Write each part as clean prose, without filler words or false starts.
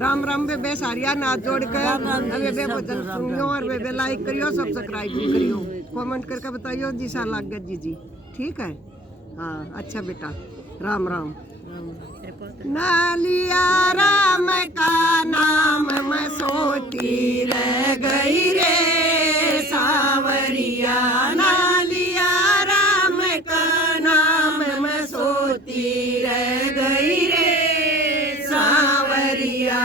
राम राम बे सारिया नाथ जोड़ कर अबे बे भजन सुनियो और बे लाइक करियो सब्सक्राइब भी करियो कमेंट करके बताइयो जी सा लग गया जी ठीक है। हाँ अच्छा बेटा राम राम। ना लिया राम का नाम मैं सोती रह गई रे सावरिया। ना लिया राम का नाम मैं सोती रह गई रे सावरिया।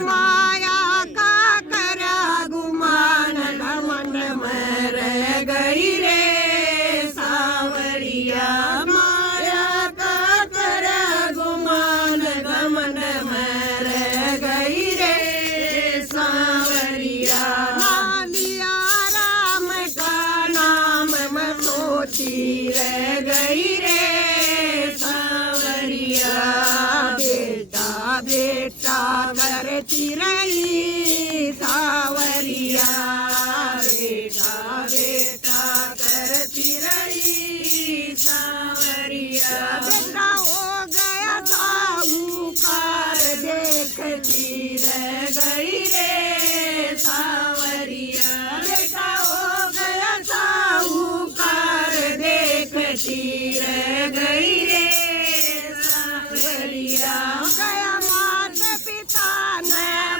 माया का करा गुमान घमंड में रह गई रे सावरिया। माया का करा गुमान घमंड में रह गई रे सावरिया। ना लिया राम का नाम मैं सोती रह गई रे सावरिया। बेटा बेटा करती रही सावरिया। बेटा बेटा करती रही सावरिया। बेटा हो गया साहूकार देखती रह गई रे सावरिया। बेटा हो गया साहूकार देखती रह गई रे सावरिया। गया माता पिता न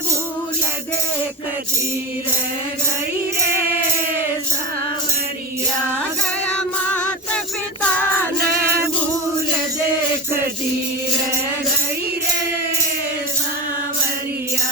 भूल देखती रह गई रे सावरिया। गया माता पिता न भूल देखती रह गई रे सावरिया।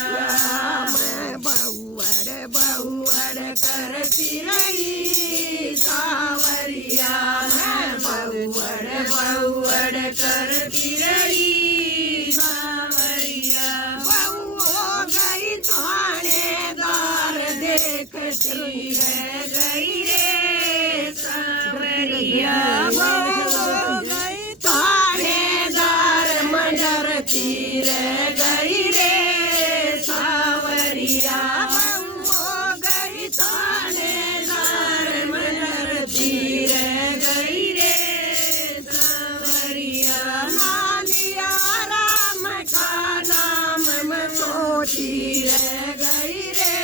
मैं बहुअर करती रही सावरिया। मैं बहुअर करती रही सावरिया। बहू हो गई थानेदार देखती रह गई रे सावरिया। बहू हो गई थानेदार मंडरती रह गई रे सावरिया। बहू हो गई थानेदार मंडरती रह गई रे सावरिया। ना लिया राम का नाम मैं सोती रह गई रे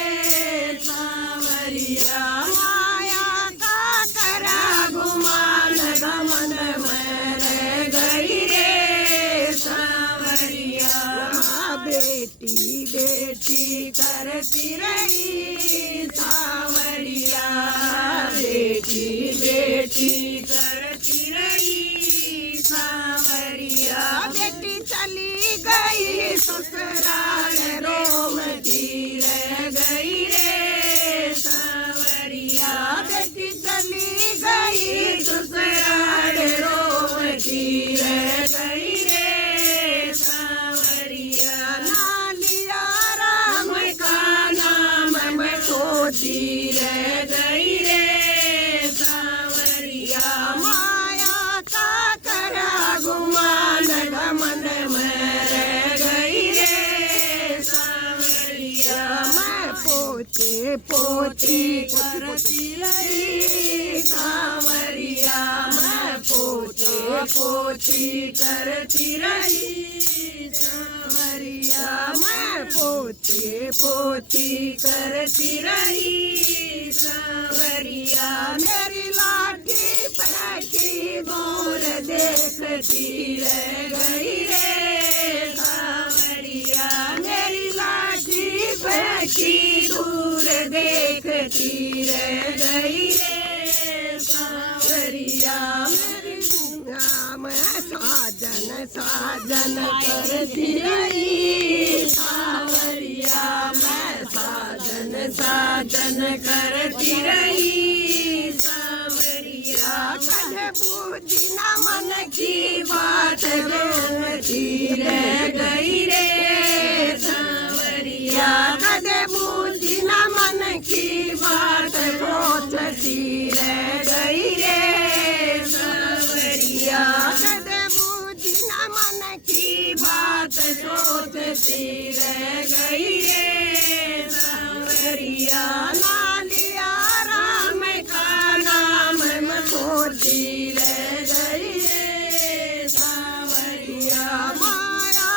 सावरिया। माया का करा गुमान घमंड में रह गई रे सावरिया। बेटी बेटी करती रही सावरिया। बेटी बेटी करती रही सावरिया। बेटी चली गई ससुराल रोमती रह गई रे सावरिया। बेटी चली गई ससुराल रोमती रह गई रे सावरिया। ना लिया राम का नाम मैं सोती रह गई रे सावरिया। माया का करा गुमान घमंड में रह गई रे सावरिया। मैं पोते पोती करती रही सावरिया। मैं पोते पोती करती रही सावरिया। मैं पोते पोती करती रही सावरिया। मेरी लाठी पैकी दूर देखती रह गई रे सावरिया। मेरी लाठी पैकी दूर देखती रह गई रे सावरिया। मेरी नाम साजन साजन करती रही सावरिया। मैं साजन साजन करती रही सावरिया। कदे बूझी न मन की बात बोलती रह गई रे सावरिया। कदे बूझी न मन की बात सोचती रह गई रे सावरिया। कदे बूझी न मन की बात सोचती रह गई रे सावरिया। ना लिया राम का नाम मैं सोती रह गई रे सावरिया। माया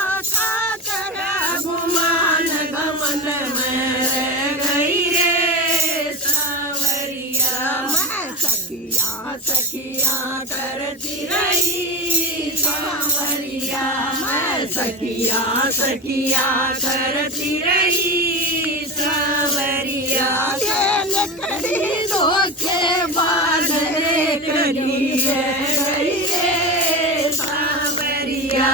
रही सांवरिया, मैं सखिया सखिया करती रही सांवरिया। लकड़ी धोखे बाद रे कली गई रे सांवरिया,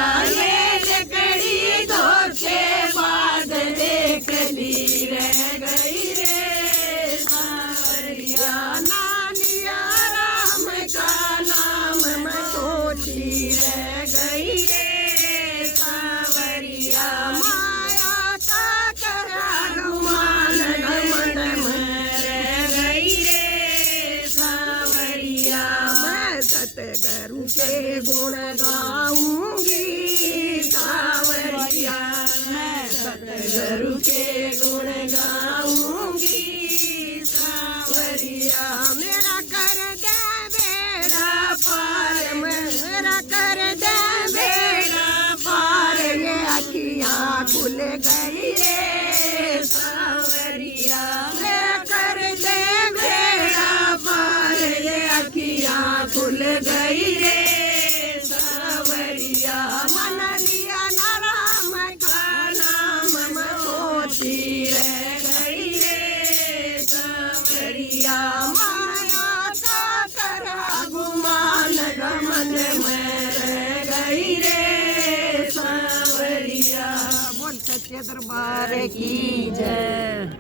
लकड़ी धोखे बाद रे कली रह गई रे सांवरिया। नानिया राम का नाम मैं सोची रह गई रे सांवरिया। माया का करा गुमान घमंड में रह गई रे सांवरिया। मैं सतगुरु के गुण गाऊंगी सांवरिया, मैं सतगुरु के गुण गाऊंगी सांवरिया। मेरा कर दे बेड़ा पार, मेरा कर दे बेड़ा पार, ये अखियाँ खुल गई रे सांवरिया। मैं कर दे बेड़ा पार, ये अखियाँ खुल गई रे सांवरिया। मन लिया ना राम का नाम मैं सोची रह गई रे सांवरिया। माया का करा गुमान घमंड में रह गई रे सांवरिया। बोल सच्चे दरबार की जय।